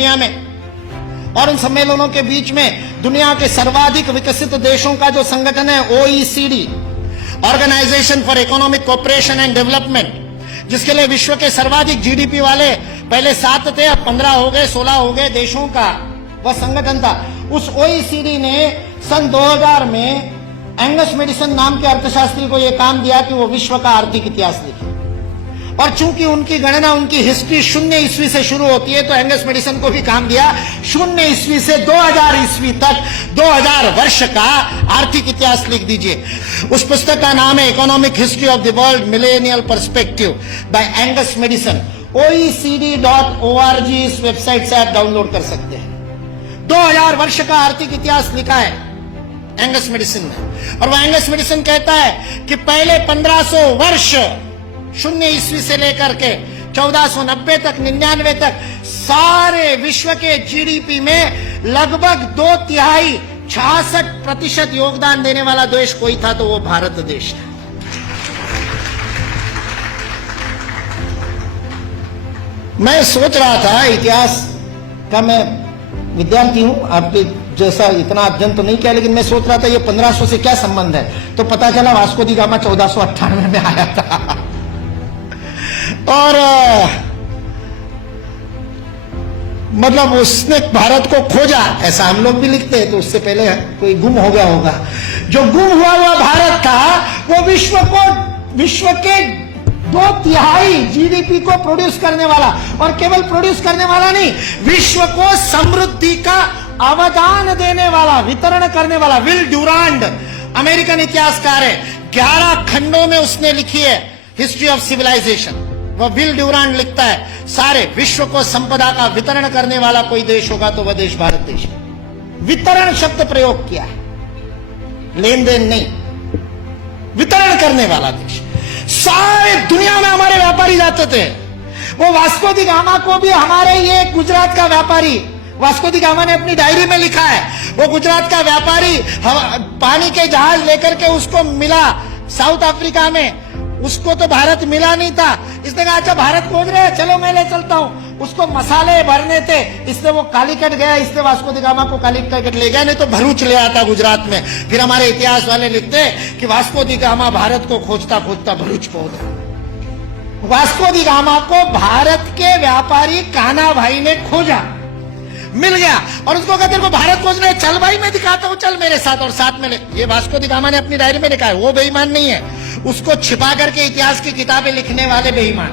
दुनिया में, और उन सम्मेलनों के बीच में दुनिया के सर्वाधिक विकसित देशों का जो संगठन है OECD, organisation for economic cooperation and development, जिसके लिए विश्व के सर्वाधिक जीडीपी वाले पहले 7 थे, अब 15 हो गए, 16 हो गए देशों का वह संगठन था। उस ओईसीडी ने सन 2000 में एंगस मेडिसन नाम के अर्थशास्त्री को यह काम दिया कि वो विश्व का आर्थिक इतिहास लिखे, और चूंकि उनकी गणना, उनकी हिस्ट्री 0 ईस्वी से शुरू होती है, तो एंगस मेडिसन को भी काम दिया 0 ईस्वी से 2000 ईस्वी तक 2000 वर्ष का आर्थिक इतिहास लिख दीजिए। उस पुस्तक का नाम है economic history of the world millennial perspective by Angus Maddison. OECD.org इस वेबसाइट से आप डाउनलोड कर सकते हैं। 2000 वर्ष का आर्थिक इतिहास लिखा है एंगस मेडिसन ने, और वह एंगस मेडिसन कहता है कि पहले 1500 वर्ष 0 ईस्वी से लेकर के 1490 तक, 99 तक, सारे विश्व के जीडीपी में लगभग 2/3 66% योगदान देने वाला देश कोई था तो वो भारत देश है। मैं सोच रहा था, इतिहास का मैं विद्यार्थी हूं, आपके जैसा इतना अध्ययन तो नहीं किया, लेकिन मैं सोच रहा था ये 1500 से क्या संबंध है, तो पता चला वास्को दी गामा 1498 में आया था। और मतलब उसने भारत को खोजा, ऐसा हम लोग भी लिखते हैं, तो उससे पहले कोई गुम हो गया होगा। जो गुम हुआ भारत था वो विश्व के 2/3 जीडीपी को प्रोड्यूस करने वाला, और केवल प्रोड्यूस करने वाला नहीं, विश्व को समृद्धि का अवदान देने वाला, वितरण करने वाला। विल ड्यूरांड अमेरिकन इतिहासकार है, 11 खंडों में उसने लिखी है हिस्ट्री ऑफ सिविलाइजेशन। वह विल ड्यूरांड लिखता है सारे विश्व को संपदा का वितरण करने वाला कोई देश होगा तो वह देश भारत देश है। वितरण शब्द प्रयोग किया है, लेन देन नहीं, वितरण करने वाला देश। सारे दुनिया में हमारे व्यापारी जाते थे। वो वास्को दी गामा को भी हमारे ये गुजरात का व्यापारी, वास्को दी गामा ने अपनी डायरी में लिखा है, वो गुजरात का व्यापारी पानी के जहाज लेकर के उसको मिला साउथ अफ्रीका में, उसको तो भारत मिला नहीं था। इसने कहा अच्छा भारत खोज रहे हैं, चलो मैं ले चलता हूं। उसको मसाले भरने थे, इसलिए वो कालीकट गया, इसलिए वास्को दी गामा को कालीकट ले गया, नहीं तो भरूच ले आता गुजरात में। फिर हमारे इतिहास वाले लिखते कि वास्को दी गामा भारत को खोजता खोजता भरूच पहुंच गया। वास्को दी गामा को भारत के व्यापारी कान्हा भाई ने खोजा, मिल गया, और उसको कहते को भारत खोज रहे, चल भाई मैं दिखाता हूं, चल मेरे साथ, और साथ में ले। ये वास्को दी गामा ने अपनी डायरी में लिखा है, वो बेईमान नहीं है, उसको छिपा करके इतिहास की किताबें लिखने वाले बेईमान।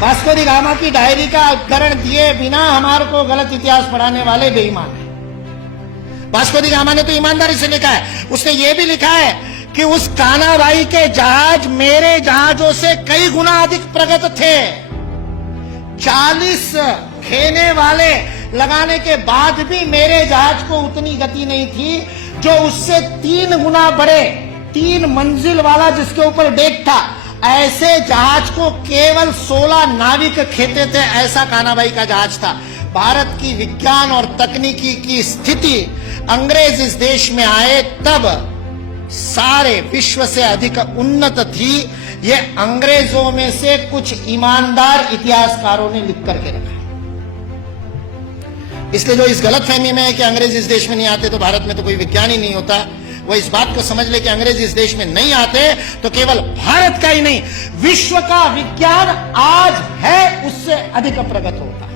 वास्को दी गामा की डायरी का उद्धरण दिए बिना हमारे को गलत इतिहास पढ़ाने वाले बेईमान है। वास्को दी गामा ने तो ईमानदारी से लिखा है, उसने ये भी लिखा है कि उस कान्हा भाई के जहाज मेरे जहाजों से कई गुना अधिक प्रगत थे। 40 खेने वाले लगाने के बाद भी मेरे जहाज को उतनी गति नहीं थी जो उससे 3 गुना बड़े, 3 मंजिल वाला जिसके ऊपर डेक था, ऐसे जहाज को केवल 16 नाविक खेते थे। ऐसा कान्हा भाई का जहाज था। भारत की विज्ञान और तकनीकी की स्थिति अंग्रेज इस देश में आए तब सारे विश्व से अधिक उन्नत थी। ये अंग्रेजों में से कुछ ईमानदार इतिहासकारों ने लिख करके रखा। इसलिए जो इस गलत फहमी में है कि अंग्रेज इस देश में नहीं आते तो भारत में तो कोई विज्ञान ही नहीं होता, वो इस बात को समझ ले कि अंग्रेज इस देश में नहीं आते तो केवल भारत का ही नहीं, विश्व का विज्ञान आज है उससे अधिक प्रगत होता।